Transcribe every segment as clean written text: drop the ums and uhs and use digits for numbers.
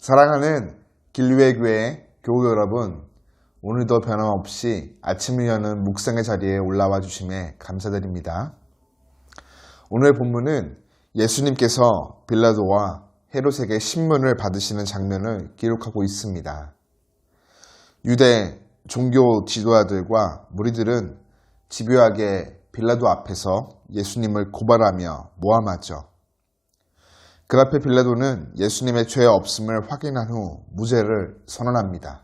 사랑하는 길리웨이 교회 교우 여러분, 오늘도 변함없이 아침을 여는 묵상의 자리에 올라와 주심에 감사드립니다. 오늘 본문은 예수님께서 빌라도와 헤롯에게 신문을 받으시는 장면을 기록하고 있습니다. 유대 종교 지도자들과 무리들은 집요하게 빌라도 앞에서 예수님을 고발하며 모함하죠. 그 앞에 빌라도는 예수님의 죄 없음을 확인한 후 무죄를 선언합니다.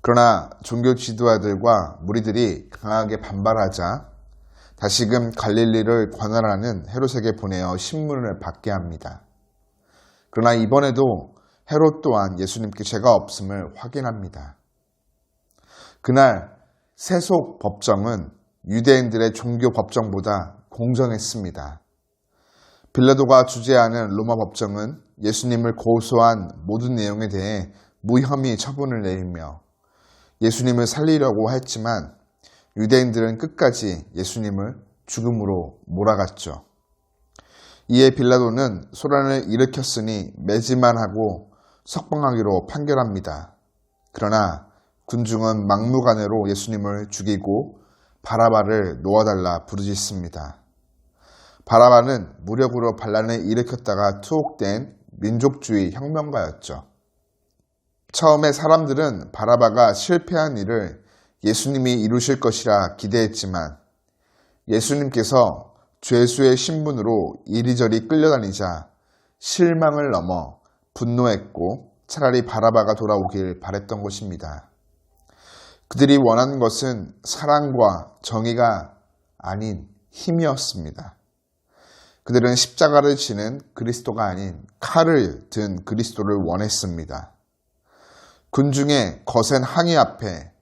그러나 종교 지도자들과 무리들이 강하게 반발하자 다시금 갈릴리를 관할하는 헤롯에게 보내어 신문을 받게 합니다. 그러나 이번에도 헤롯 또한 예수님께 죄가 없음을 확인합니다. 그날 세속 법정은 유대인들의 종교 법정보다 공정했습니다. 빌라도가 주재하는 로마 법정은 예수님을 고소한 모든 내용에 대해 무혐의 처분을 내리며 예수님을 살리려고 했지만 유대인들은 끝까지 예수님을 죽음으로 몰아갔죠. 이에 빌라도는 소란을 일으켰으니 매질만 하고 석방하기로 판결합니다. 그러나 군중은 막무가내로 예수님을 죽이고 바라바를 놓아달라 부르짖습니다. 바라바는 무력으로 반란을 일으켰다가 투옥된 민족주의 혁명가였죠. 처음에 사람들은 바라바가 실패한 일을 예수님이 이루실 것이라 기대했지만 예수님께서 죄수의 신분으로 이리저리 끌려다니자 실망을 넘어 분노했고 차라리 바라바가 돌아오길 바랬던 것입니다. 그들이 원하는 것은 사랑과 정의가 아닌 힘이었습니다. 그들은 십자가를 지는 그리스도가 아닌 칼을 든 그리스도를 원했습니다. 군중의 거센 항의 앞에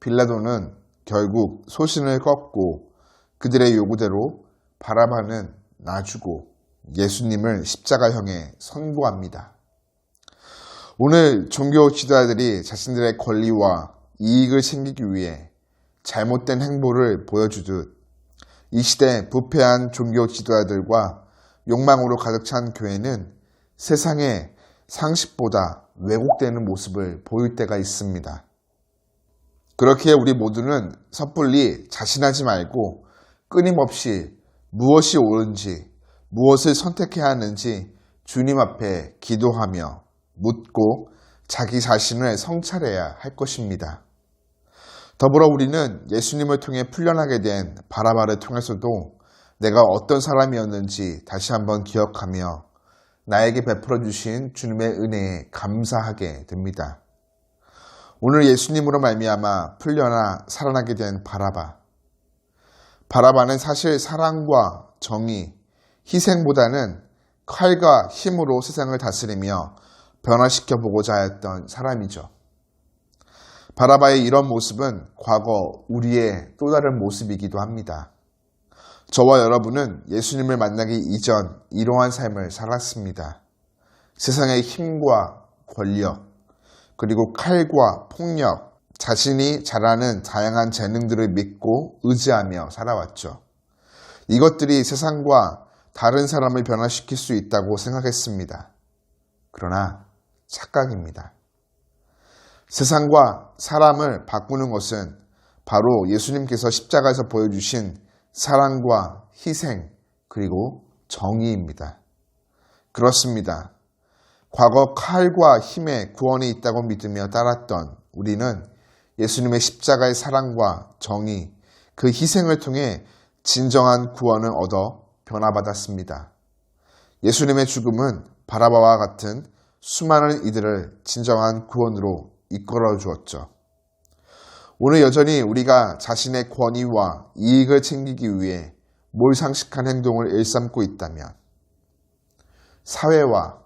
빌라도는 결국 소신을 꺾고 그들의 요구대로 바라바는 놔주고 예수님을 십자가형에 선고합니다. 오늘 종교 지도자들이 자신들의 권리와 이익을 챙기기 위해 잘못된 행보를 보여주듯 이 시대 부패한 종교 지도자들과 욕망으로 가득 찬 교회는 세상의 상식보다 왜곡되는 모습을 보일 때가 있습니다. 그렇기에 우리 모두는 섣불리 자신하지 말고 끊임없이 무엇이 옳은지, 무엇을 선택해야 하는지 주님 앞에 기도하며 묻고 자기 자신을 성찰해야 할 것입니다. 더불어 우리는 예수님을 통해 풀려나게 된 바라바를 통해서도 내가 어떤 사람이었는지 다시 한번 기억하며 나에게 베풀어 주신 주님의 은혜에 감사하게 됩니다. 오늘 예수님으로 말미암아 풀려나 살아나게 된 바라바. 바라바는 사실 사랑과 정의, 희생보다는 칼과 힘으로 세상을 다스리며 변화시켜 보고자 했던 사람이죠. 바라바의 이런 모습은 과거 우리의 또 다른 모습이기도 합니다. 저와 여러분은 예수님을 만나기 이전 이러한 삶을 살았습니다. 세상의 힘과 권력, 그리고 칼과 폭력, 자신이 잘하는 다양한 재능들을 믿고 의지하며 살아왔죠. 이것들이 세상과 다른 사람을 변화시킬 수 있다고 생각했습니다. 그러나 착각입니다. 세상과 사람을 바꾸는 것은 바로 예수님께서 십자가에서 보여주신 사랑과 희생 그리고 정의입니다. 그렇습니다. 과거 칼과 힘에 구원이 있다고 믿으며 따랐던 우리는 예수님의 십자가의 사랑과 정의, 그 희생을 통해 진정한 구원을 얻어 변화받았습니다. 예수님의 죽음은 바라바와 같은 수많은 이들을 진정한 구원으로 이끌어 주었죠. 오늘 여전히 우리가 자신의 권위와 이익을 챙기기 위해 몰상식한 행동을 일삼고 있다면 사회와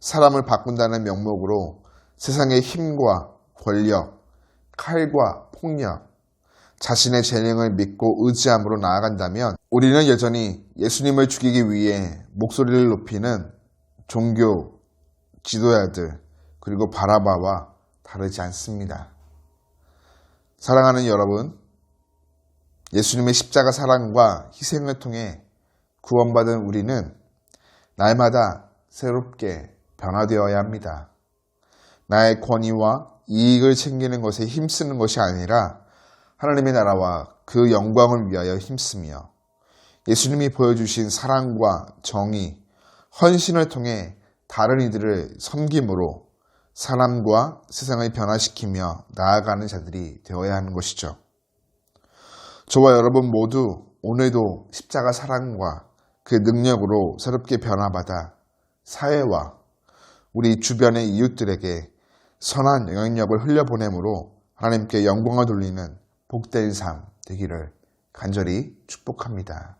사람을 바꾼다는 명목으로 세상의 힘과 권력, 칼과 폭력, 자신의 재능을 믿고 의지함으로 나아간다면 우리는 여전히 예수님을 죽이기 위해 목소리를 높이는 종교 지도자들 그리고 바라바와 다르지 않습니다. 사랑하는 여러분, 예수님의 십자가 사랑과 희생을 통해 구원받은 우리는 날마다 새롭게 변화되어야 합니다. 나의 권위와 이익을 챙기는 것에 힘쓰는 것이 아니라 하나님의 나라와 그 영광을 위하여 힘쓰며 예수님이 보여주신 사랑과 정의, 헌신을 통해 다른 이들을 섬김으로 사람과 세상을 변화시키며 나아가는 자들이 되어야 하는 것이죠. 저와 여러분 모두 오늘도 십자가 사랑과 그 능력으로 새롭게 변화받아 사회와 우리 주변의 이웃들에게 선한 영향력을 흘려보내므로 하나님께 영광을 돌리는 복된 삶 되기를 간절히 축복합니다.